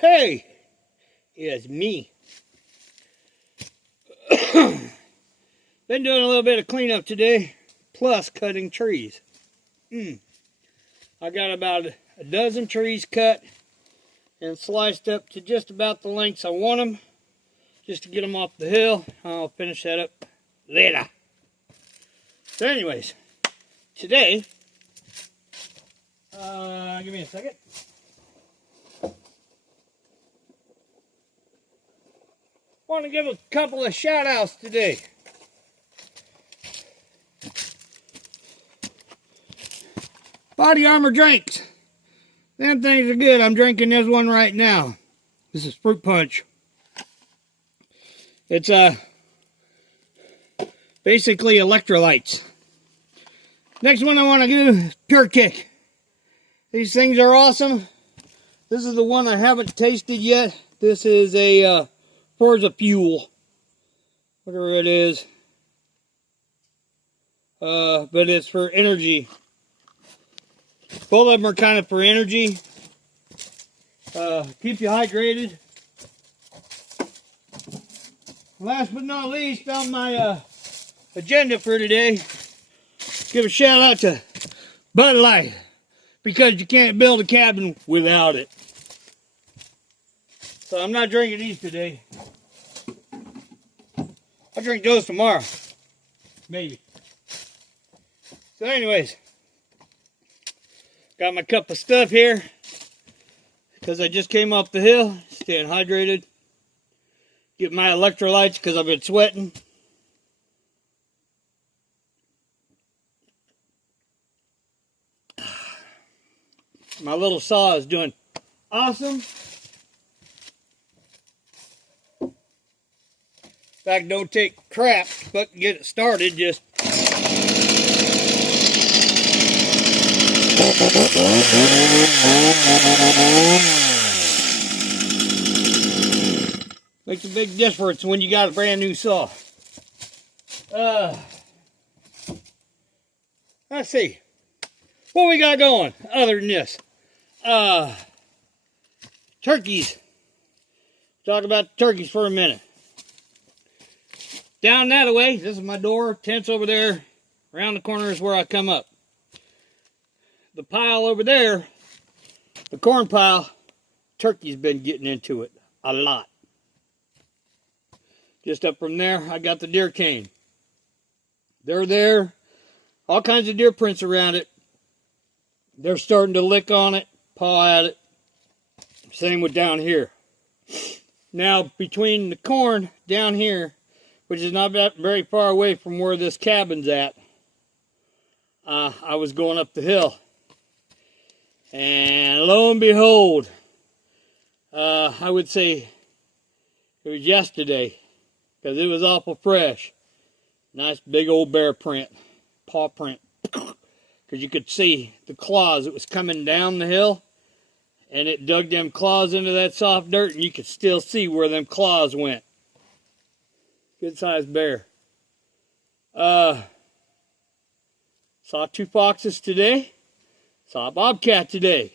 Hey, it's me. Been doing a little bit of cleanup today, plus cutting trees. I got about a dozen trees cut and sliced up to just about the lengths I want them, just to get them off the hill. I'll finish that up later. So anyways, today, give me a second. Want to give a couple of shout outs today. Body Armor drinks. Them things are good. I'm drinking this one right now. This is Fruit Punch. It's basically electrolytes. Next one I want to do is Pure Kick. These things are awesome. This is the one I haven't tasted yet. This is a Forza Fuel, whatever it is, but it's for energy. Both of them are kind of for energy. Keep you hydrated. Last but not least, on my agenda for today, give a shout out to Bud Light, because you can't build a cabin without it. So I'm not drinking these today. I'll drink those tomorrow. Maybe. So anyways, got my cup of stuff here because I just came off the hill, staying hydrated. Get my electrolytes because I've been sweating. My little saw is doing awesome. In fact, don't take crap, but get it started. Just makes a big difference when you got a brand new saw. Let's see what we got going other than this. Turkeys. Talk about turkeys for a minute. Down that way, this is my door. Tent's over there. Around the corner is where I come up. The pile over there, the corn pile, turkey's been getting into it a lot. Just up from there, I got the deer cane. They're there. All kinds of deer prints around it. They're starting to lick on it, paw at it. Same with down here. Now, between the corn down here, which is not very far away from where this cabin's at, I was going up the hill. And lo and behold, I would say it was yesterday, because it was awful fresh. Nice big old bear print, paw print. Because you could see the claws. It was coming down the hill, and it dug them claws into that soft dirt, and you could still see where them claws went. Good sized bear. Saw 2 foxes today. Saw a bobcat today.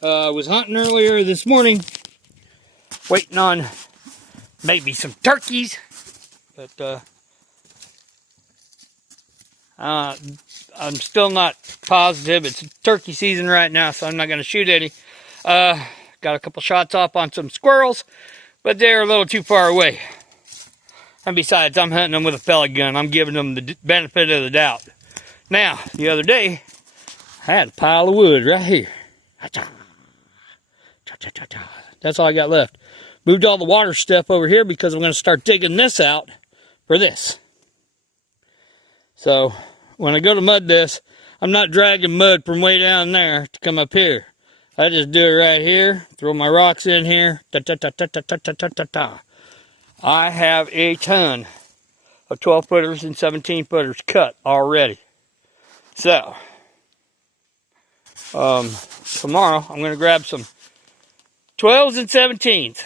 Was hunting earlier this morning, waiting on maybe some turkeys, but I'm still not positive. It's turkey season right now, so I'm not going to shoot any. Got a couple shots off on some squirrels, but they're a little too far away. And besides, I'm hunting them with a pellet gun. I'm giving them the benefit of the doubt. Now, the other day, I had a pile of wood right here. That's all I got left. Moved all the water stuff over here because I'm going to start digging this out for this. So, when I go to mud this, I'm not dragging mud from way down there to come up here. I just do it right here, throw my rocks in here. I have a ton of 12-footers and 17-footers cut already. So, tomorrow I'm going to grab some 12s and 17s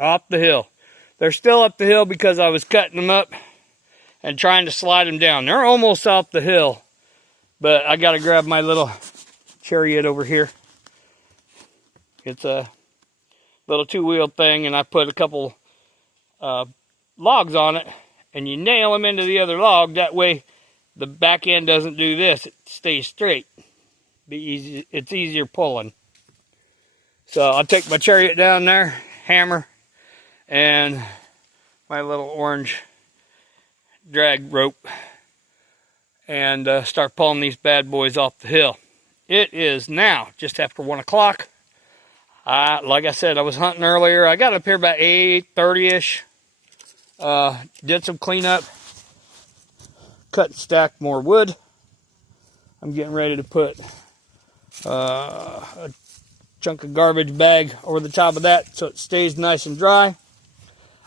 off the hill. They're still up the hill because I was cutting them up and trying to slide them down. They're almost off the hill, but I got to grab my little chariot over here. It's little two-wheel thing, and I put a couple logs on it, and you nail them into the other log. That way the back end doesn't do this. It stays straight. It's easier pulling. So I'll take my chariot down there, hammer, and my little orange drag rope, and start pulling these bad boys off the hill. It is now just after 1 o'clock. Like I said, I was hunting earlier. I got up here about 8:30-ish. Did some cleanup. Cut and stack more wood. I'm getting ready to put a chunk of garbage bag over the top of that so it stays nice and dry.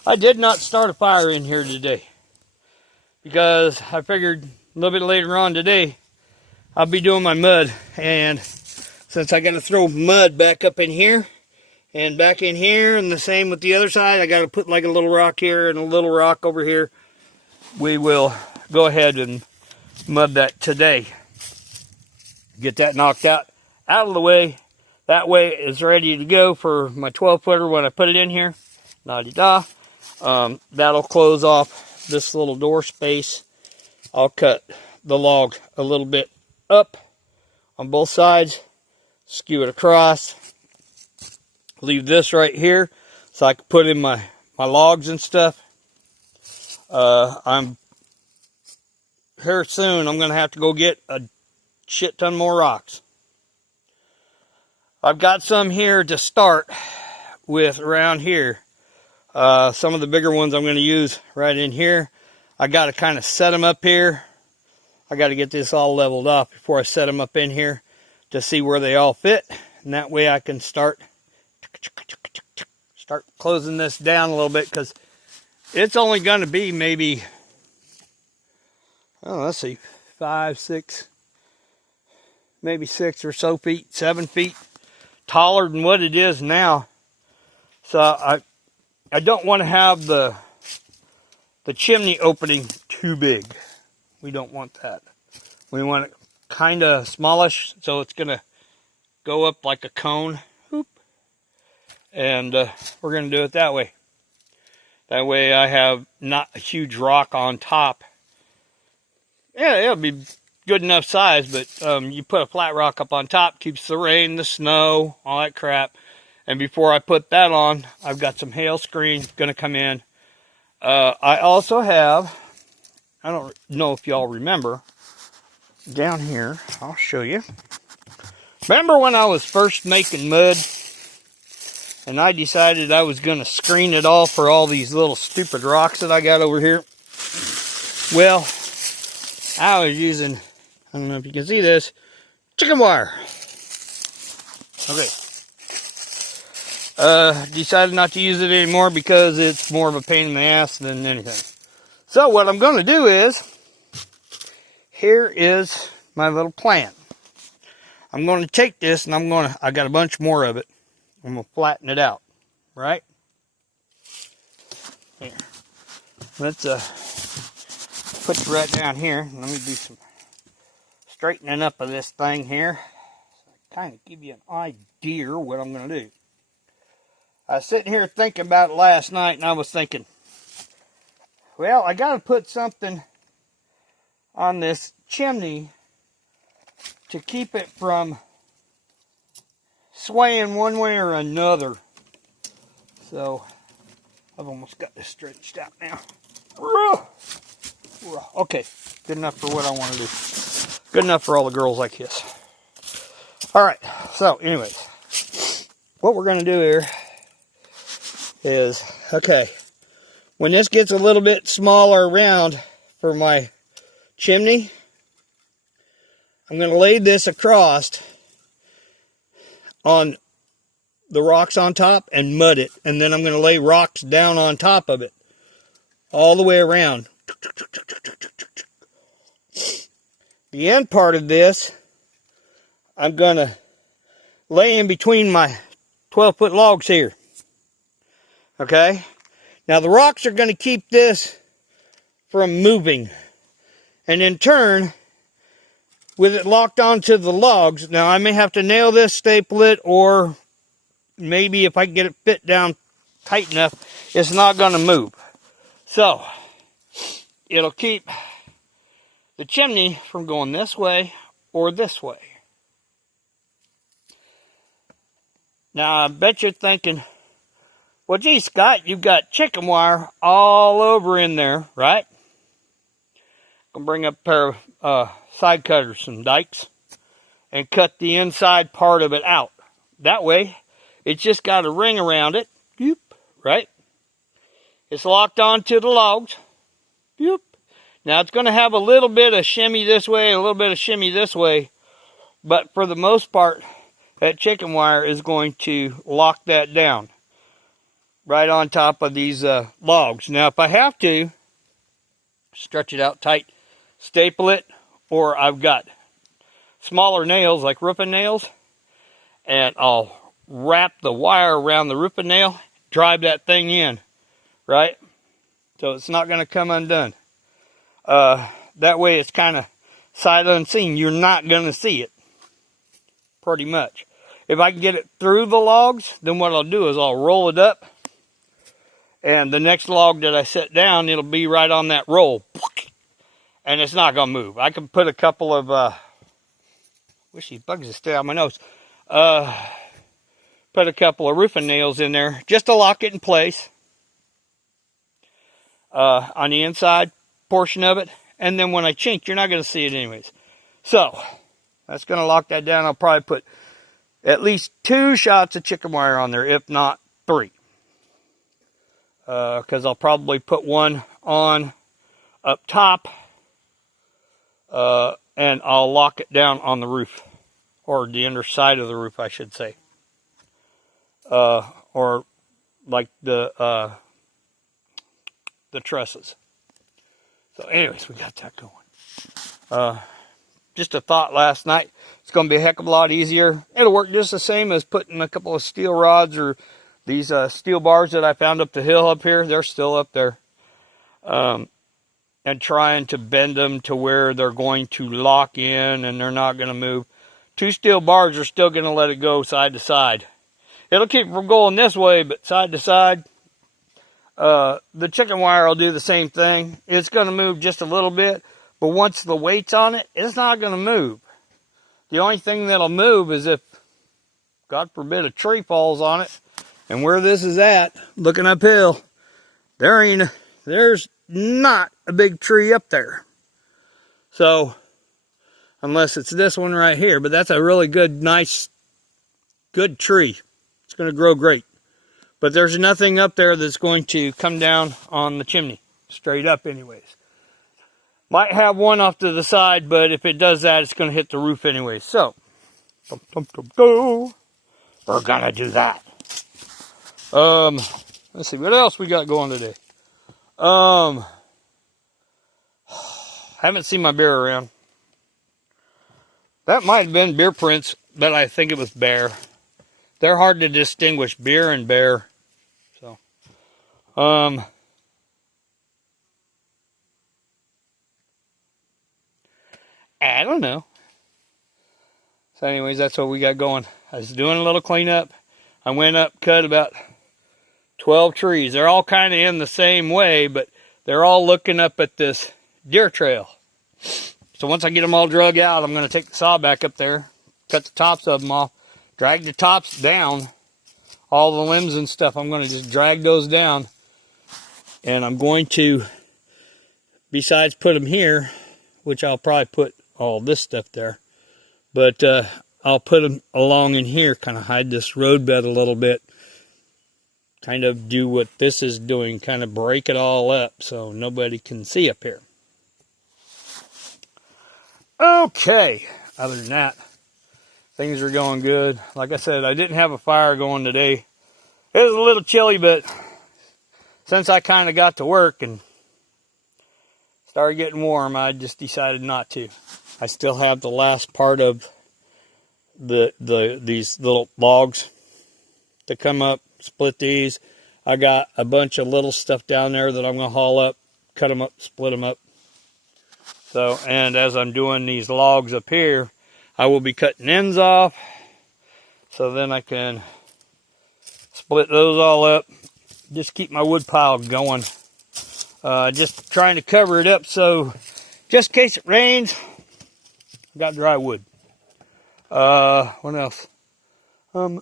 I did not start a fire in here today because I figured a little bit later on today I'll be doing my mud, and since I got to throw mud back up in here and back in here, and the same with the other side, I got to put like a little rock here and a little rock over here. We will go ahead and mud that today. Get that knocked out of the way. That way it's ready to go for my 12-footer when I put it in here. La-di-da. That'll close off this little door space. I'll cut the log a little bit up on both sides, skew it across, leave this right here so I can put in my logs and stuff. I'm here soon. I'm gonna have to go get a shit ton more rocks. I've got some here to start with around here. Some of the bigger ones I'm going to use right in here. I got to kind of set them up here. I got to get this all leveled off before I set them up in here to see where they all fit. And that way I can start closing this down a little bit, because it's only going to be maybe, oh, let's see, 5, 6, maybe 6 or so feet, 7 feet taller than what it is now. So I don't want to have the chimney opening too big. We don't want that. We want it kind of smallish, so it's going to go up like a cone. Whoop. And we're going to do it that way. That way I have not a huge rock on top. Yeah, it'll be good enough size, but you put a flat rock up on top, keeps the rain, the snow, all that crap. And before I put that on, I've got some hail screen going to come in. I also have, I don't know if y'all remember, down here, I'll show you. Remember when I was first making mud, and I decided I was going to screen it all for all these little stupid rocks that I got over here? Well, I was using, I don't know if you can see this, chicken wire. Okay. Decided not to use it anymore because it's more of a pain in the ass than anything. So what I'm going to do is, here is my little plan. I'm going to take this and I got a bunch more of it. I'm going to flatten it out, right? Here. Let's put it right down here. Let me do some straightening up of this thing here. So I kind of give you an idea what I'm going to do. I was sitting here thinking about it last night, and I was thinking, well, I got to put something on this chimney to keep it from swaying one way or another. So I've almost got this stretched out now. Okay, good enough for what I want to do. Good enough for all the girls I kiss. All right, so anyways, what we're going to do here is, okay, when this gets a little bit smaller around for my chimney, I'm going to lay this across on the rocks on top and mud it, and then I'm going to lay rocks down on top of it all the way around. The end part of this, I'm going to lay in between my 12-foot logs here. Okay? Now the rocks are going to keep this from moving. And in turn, with it locked onto the logs, now I may have to nail this, staple it, or maybe if I can get it fit down tight enough, it's not going to move. So it'll keep the chimney from going this way or this way. Now I bet you're thinking, well, gee, Scott, you've got chicken wire all over in there, right? I'm going to bring up a pair of side cutters, some dikes, and cut the inside part of it out. That way, it's just got a ring around it, right? It's locked onto the logs. Now, it's going to have a little bit of shimmy this way, a little bit of shimmy this way, but for the most part, that chicken wire is going to lock that down right on top of these logs. Now, if I have to, stretch it out tight, staple it, or I've got smaller nails like roofing nails, and I'll wrap the wire around the roofing nail, drive that thing in, right? So it's not going to come undone. That way it's kind of sight unseen. You're not going to see it, pretty much. If I can get it through the logs, then what I'll do is I'll roll it up, and the next log that I set down, it'll be right on that roll, and it's not going to move. I can put a couple of, wish these bugs would stay out of my nose, put a couple of roofing nails in there just to lock it in place on the inside portion of it, and then when I chink, you're not going to see it anyways. So that's going to lock that down. I'll probably put at least 2 shots of chicken wire on there, if not 3, because I'll probably put one on up top, and I'll lock it down on the roof, or the underside of the roof, I should say, or like the trusses. So anyways, we got that going. Just a thought last night. It's going to be a heck of a lot easier. It'll work just the same as putting a couple of steel rods or these steel bars that I found up the hill up here. They're still up there. And trying to bend them to where they're going to lock in and they're not going to move. 2 steel bars are still going to let it go side to side. It'll keep it from going this way, but side to side. The chicken wire will do the same thing. It's going to move just a little bit, but once the weight's on it, it's not going to move. The only thing that'll move is if, God forbid, a tree falls on it. And where this is at, looking uphill, there's not a big tree up there. So, unless it's this one right here, but that's a really good, nice, good tree. It's going to grow great. But there's nothing up there that's going to come down on the chimney, straight up anyways. Might have one off to the side, but if it does that, it's going to hit the roof anyways. So, we're going to do that. Let's see, what else we got going today? Haven't seen my bear around. That might have been bear prints, but I think it was bear. They're hard to distinguish, beer and bear. So, I don't know. So anyways, that's what we got going. I was doing a little cleanup. I went up, cut about 12 trees. They're all kind of in the same way, but they're all looking up at this deer trail. So once I get them all drug out, I'm going to take the saw back up there, cut the tops of them off, drag the tops down, all the limbs and stuff. I'm going to just drag those down, and I'm going to, besides put them here, which I'll probably put all this stuff there, but I'll put them along in here, kind of hide this roadbed a little bit, kind of do what this is doing, kind of break it all up so nobody can see up here. Okay, other than that, things are going good. Like I said, I didn't have a fire going today. It was a little chilly, but since I kind of got to work and started getting warm, I just decided not to. I still have the last part of these little logs to come up, split these. I got a bunch of little stuff down there that I'm going to haul up, cut them up, split them up. So, and as I'm doing these logs up here, I will be cutting ends off, so then I can split those all up. Just keep my wood pile going. Just trying to cover it up so just in case it rains, I got dry wood. What else? Let's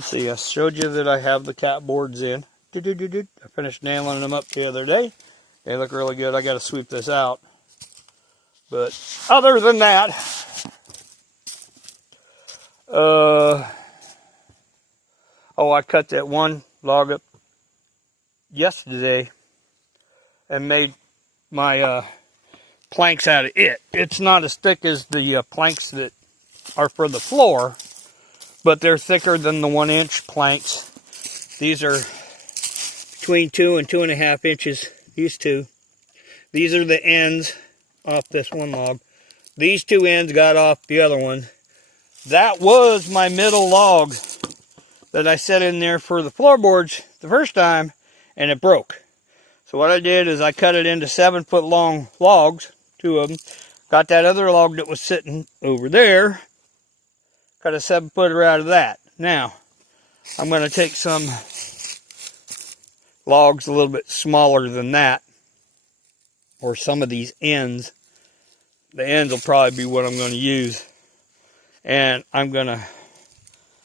see, I showed you that I have the cat boards in. I finished nailing them up the other day. They look really good. I got to sweep this out. But other than that, I cut that one log up yesterday and made my planks out of it. It's not as thick as the planks that are for the floor, but they're thicker than the 1-inch planks. These are between 2 and 2.5 inches. These two. These are the ends off this one log. These two ends got off the other one. That was my middle log that I set in there for the floorboards the first time, and it broke. So what I did is I cut it into 7-foot long logs, 2 of them. Got that other log that was sitting over there, cut a 7-footer out of that. Now, I'm going to take some logs a little bit smaller than that, or some of these ends. The ends will probably be what I'm going to use. And I'm going to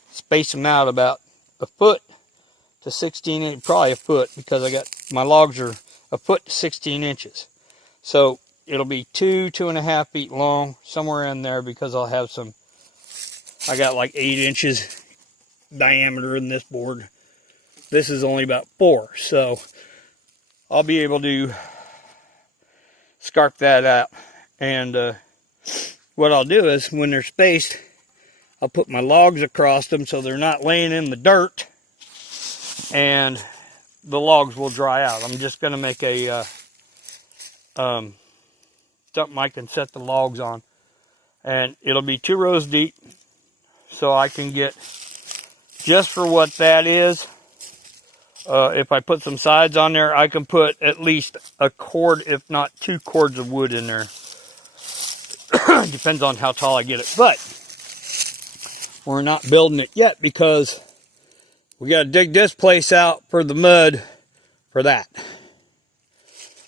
space them out about a foot to 16 inches, probably a foot, because I got my logs are a foot to 16 inches. So it'll be 2.5 feet long, somewhere in there, because I'll have some, I got like 8 inches diameter in this board. This is only about 4, so I'll be able to scarf that out. And what I'll do is, when they're spaced, I'll put my logs across them so they're not laying in the dirt, and the logs will dry out. I'm just going to make a something I can set the logs on, and it'll be 2 rows deep, so I can get, just for what that is, if I put some sides on there, I can put at least a cord, if not 2 cords of wood in there. Depends on how tall I get it. But we're not building it yet because we got to dig this place out for the mud for that.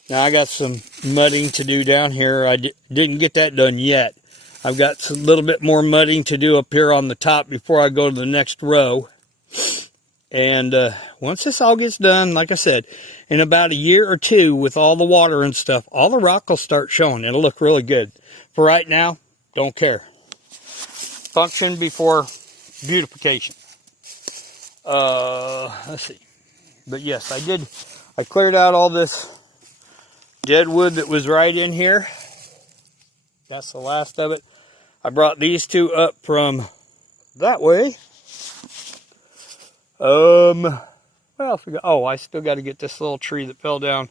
Now I got some mudding to do down here. I didn't get that done yet. I've got a little bit more mudding to do up here on the top before I go to the next row. And once this all gets done, like I said, in about a year or 2 with all the water and stuff, all the rock will start showing. It'll look really good. For right now, don't care. Function before beautification. Let's see. But yes, I cleared out all this dead wood that was right in here. That's the last of it. I brought these 2 up from that way. What else we got? Oh, I still got to get this little tree that fell down.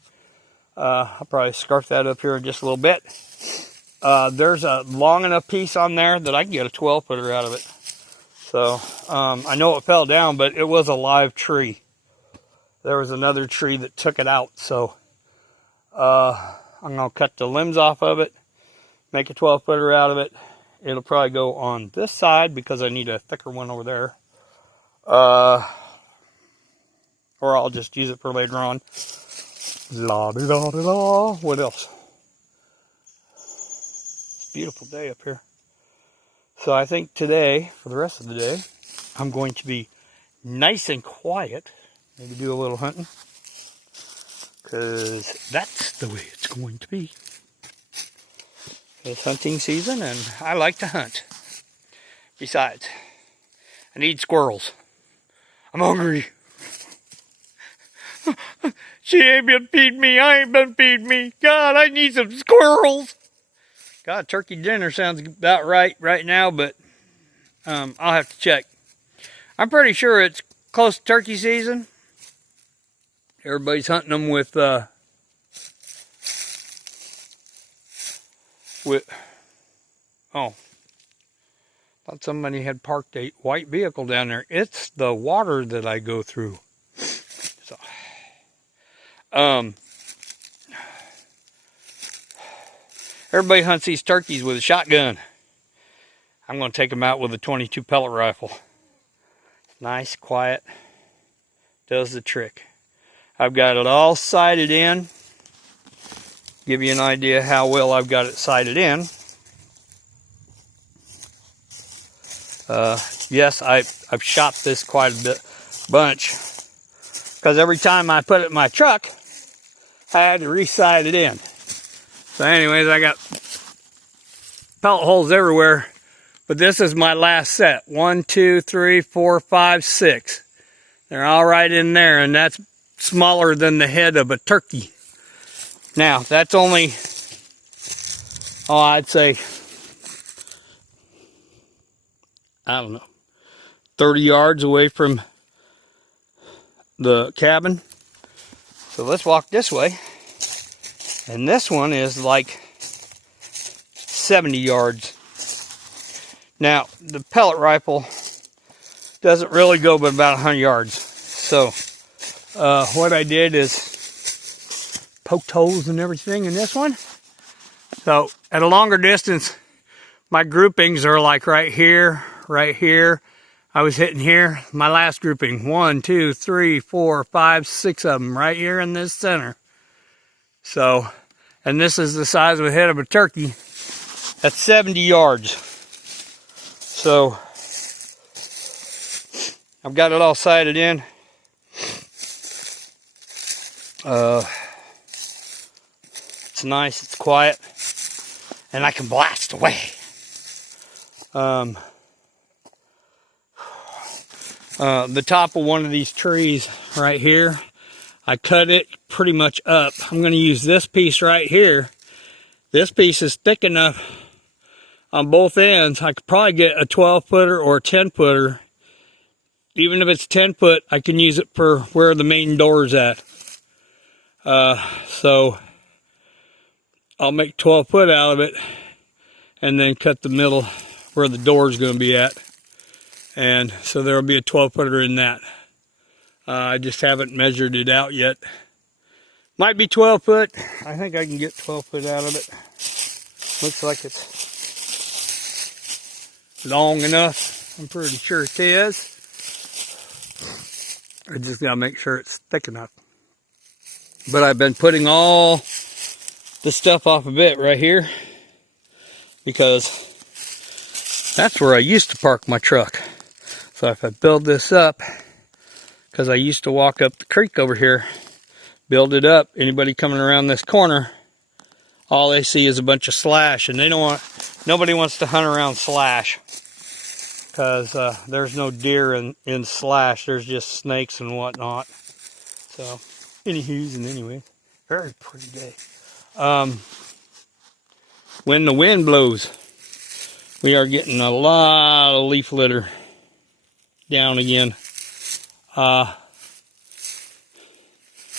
I'll probably scarf that up here in just a little bit. There's a long enough piece on there that I can get a 12-footer out of it. So, I know it fell down, but it was a live tree. There was another tree that took it out. So, I'm going to cut the limbs off of it, make a 12-footer out of it. It'll probably go on this side because I need a thicker one over there. Or I'll just use it for later on. La-di-da-di-da. What else? It's a beautiful day up here. So I think today, for the rest of the day, I'm going to be nice and quiet. Maybe do a little hunting. Because that's the way it's going to be. It's hunting season and I like to hunt. Besides, I need squirrels. I'm hungry. She ain't been feeding me. I ain't been feeding me. God, I need some squirrels. God, turkey dinner sounds about right now, but I'll have to check. I'm pretty sure it's close to turkey season. Everybody's hunting them with oh, thought somebody had parked a white vehicle down there. It's the water that I go through. So, everybody hunts these turkeys with a shotgun. I'm going to take them out with a 22 pellet rifle. Nice, quiet, does the trick. I've got it all sighted in. Give you an idea how well I've got it sighted in. Yes, I've shot this quite a bunch, because every time I put it in my truck, I had to re-sight it in. So anyways, I got pellet holes everywhere, but this is my last set. 1, 2, 3, 4, 5, 6. They're all right in there, and that's smaller than the head of a turkey. Now, that's only, I'd say, I don't know, 30 yards away from the cabin. So let's walk this way. And this one is like 70 yards. Now, the pellet rifle doesn't really go but about 100 yards. So, what I did is poked holes and everything in this one. So, at a longer distance, my groupings are like right here, right here. I was hitting here. My last grouping, 1, 2, 3, 4, 5, 6 of them right here in this center. So, and this is the size of the head of a turkey. That's 70 yards. So, I've got it all sighted in. It's nice, it's quiet, and I can blast away. The top of one of these trees right here, I cut it pretty much up. I'm going to use this piece right here. This piece is thick enough on both ends. I could probably get a 12-footer or a 10-footer. Even if it's 10-foot, I can use it for where the main door is at. So I'll make 12-foot out of it and then cut the middle where the door is going to be at. And so there will be a 12-footer in that. I just haven't measured it out yet. Might be 12 foot. I think I can get 12 foot out of it. Looks like it's long enough. I'm pretty sure it is. I just gotta make sure it's thick enough. But I've been putting all the stuff off of it right here, because that's where I used to park my truck. So if I build this up, because I used to walk up the creek over here, build it up, anybody coming around this corner, all they see is a bunch of slash, and they don't want, nobody wants to hunt around slash, because there's no deer in slash, there's just snakes and whatnot. So, anywho's and anyway, very pretty day. When the wind blows, we are getting a lot of leaf litter down again.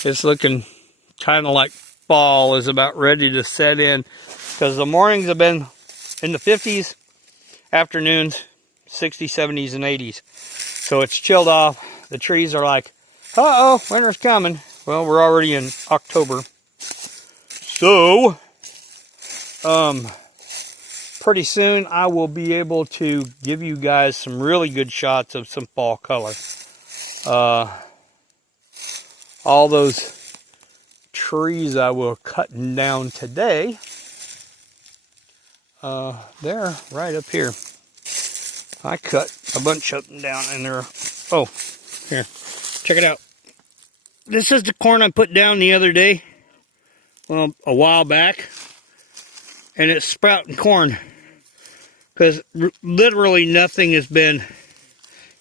It's looking kind of like fall is about ready to set in, because the mornings have been in the 50s, afternoons 60s, 70s, and 80s. So it's chilled off. The trees are like, uh-oh, winter's coming. Well, we're already in October. So, pretty soon I will be able to give you guys some really good shots of some fall color. All those trees I will cutting down today, they're right up here. I cut a bunch of them down and they're, oh, here, check it out. This is the corn I put down the other day, well, a while back, and it's sprouting corn, because literally nothing has been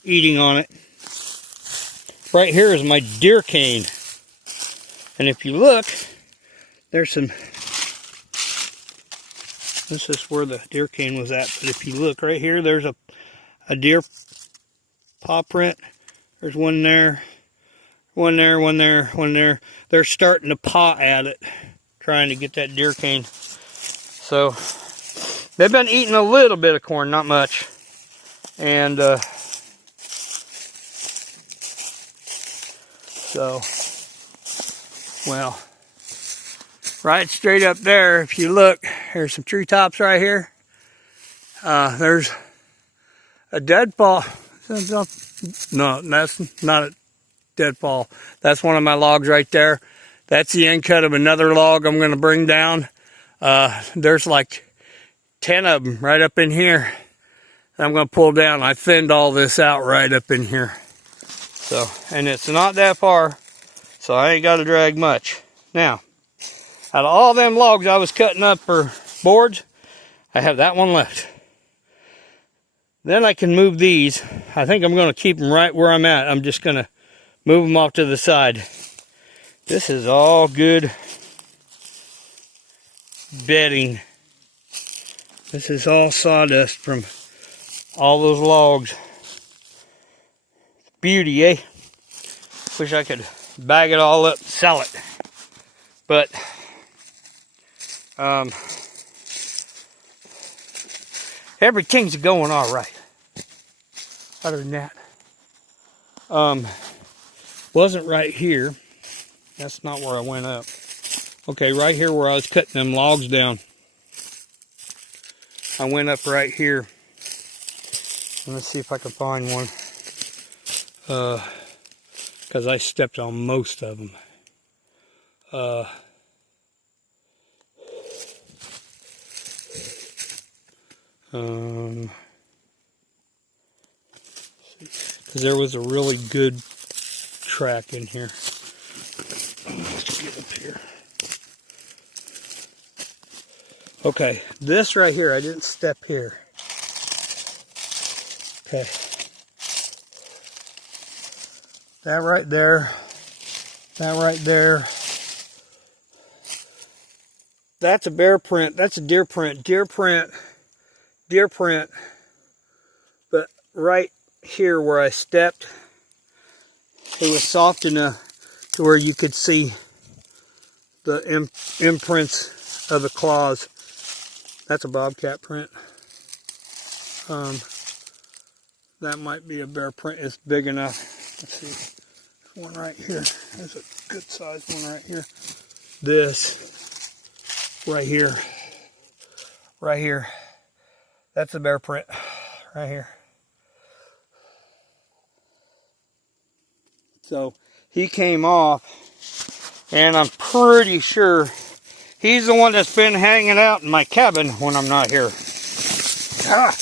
eating on it. Right here is my deer cane. And if you look, there's some, this is where the deer cane was at, but if you look right here, there's a deer paw print. There's one there, one there, one there, one there. They're starting to paw at it, trying to get that deer cane. So, they've been eating a little bit of corn, not much. And, so, well, right straight up there, if you look, there's some treetops right here. There's a deadfall. No, that's not a deadfall. That's one of my logs right there. That's the end cut of another log I'm going to bring down. There's like 10 of them right up in here. I'm going to pull down. I thinned all this out right up in here. So, and it's not that far, so I ain't got to drag much. Now, out of all them logs I was cutting up for boards, I have that one left. Then I can move these. I think I'm going to keep them right where I'm at. I'm just going to move them off to the side. This is all good bedding. This is all sawdust from all those logs. Beauty, eh? Wish I could bag it all up and sell it. But, everything's going all right. Other than that, wasn't right here. That's not where I went up. Okay, right here where I was cutting them logs down. I went up right here. Let's see if I can find one. Because I stepped on most of them. Because there was a really good track in here. Let's get up here. Okay, this right here, I didn't step here. Okay. That right there. That right there. That's a bear print. That's a deer print. Deer print. Deer print. But right here where I stepped, it was soft enough to where you could see the imprints of the claws. That's a bobcat print. That might be a bear print. It's big enough. Let's see. There's one right here. There's a good sized one right here. This right here. Right here. That's a bear print. Right here. So he came off, and I'm pretty sure he's the one that's been hanging out in my cabin when I'm not here. Ah,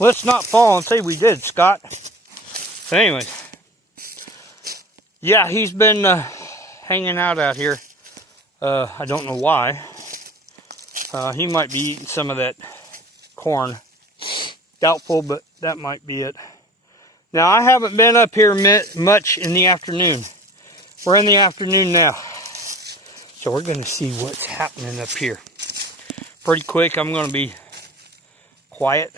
let's not fall and say we did, Scott. So anyways, yeah, he's been hanging out here. I don't know why. He might be eating some of that corn. Doubtful, but that might be it. Now, I haven't been up here much in the afternoon. We're in the afternoon now. So we're going to see what's happening up here. Pretty quick, I'm going to be quiet.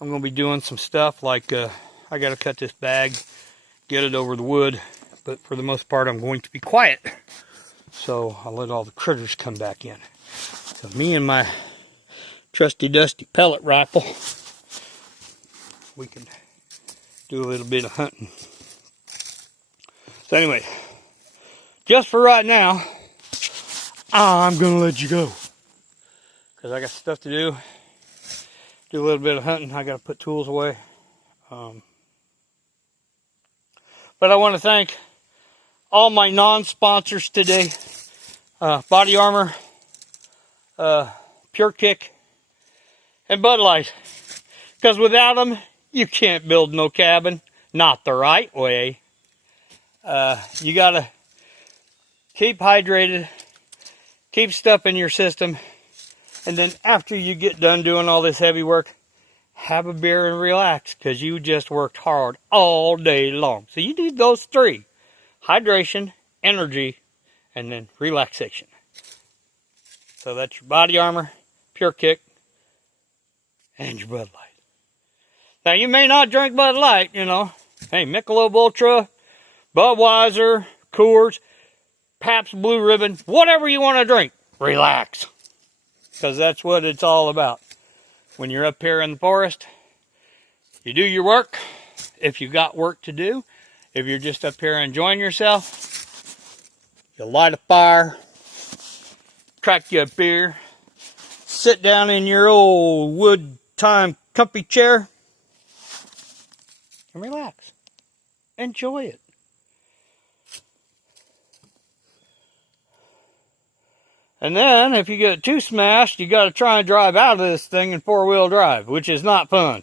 I'm going to be doing some stuff like I got to cut this bag, get it over the wood. But for the most part, I'm going to be quiet. So I'll let all the critters come back in. So me and my trusty dusty pellet rifle, we can do a little bit of hunting. So anyway, just for right now, I'm going to let you go. Because I got stuff to do. Do a little bit of hunting. I got to put tools away. But I want to thank all my non-sponsors today. Body Armor, Pure Kick, and Bud Light. Because without them, you can't build no cabin. Not the right way. You got to keep hydrated. Keep stuff in your system. And then after you get done doing all this heavy work, have a beer and relax. Because you just worked hard all day long. So you need those three. Hydration, energy, and then relaxation. So that's your Body Armor, Pure Kick, and your Bud Light. Now, you may not drink Bud Light, you know. Hey, Michelob Ultra, Budweiser, Coors, Pabst Blue Ribbon, whatever you want to drink, relax. Because that's what it's all about. When you're up here in the forest, you do your work. If you got work to do, if you're just up here enjoying yourself, you light a fire, crack you a beer, sit down in your old wood time comfy chair, and relax. Enjoy it. And then, if you get too smashed, you got to try and drive out of this thing in four-wheel drive, which is not fun.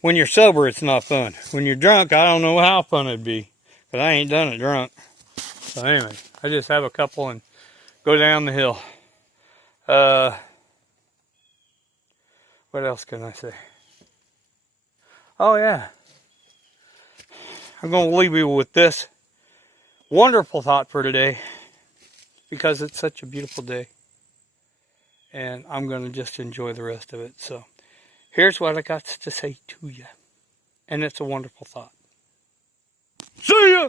When you're sober, it's not fun. When you're drunk, I don't know how fun it'd be, because I ain't done it drunk. So anyway, I just have a couple and go down the hill. What else can I say? Oh yeah. I'm going to leave you with this wonderful thought for today, because it's such a beautiful day. And I'm going to just enjoy the rest of it. So here's what I got to say to you. And it's a wonderful thought. See ya!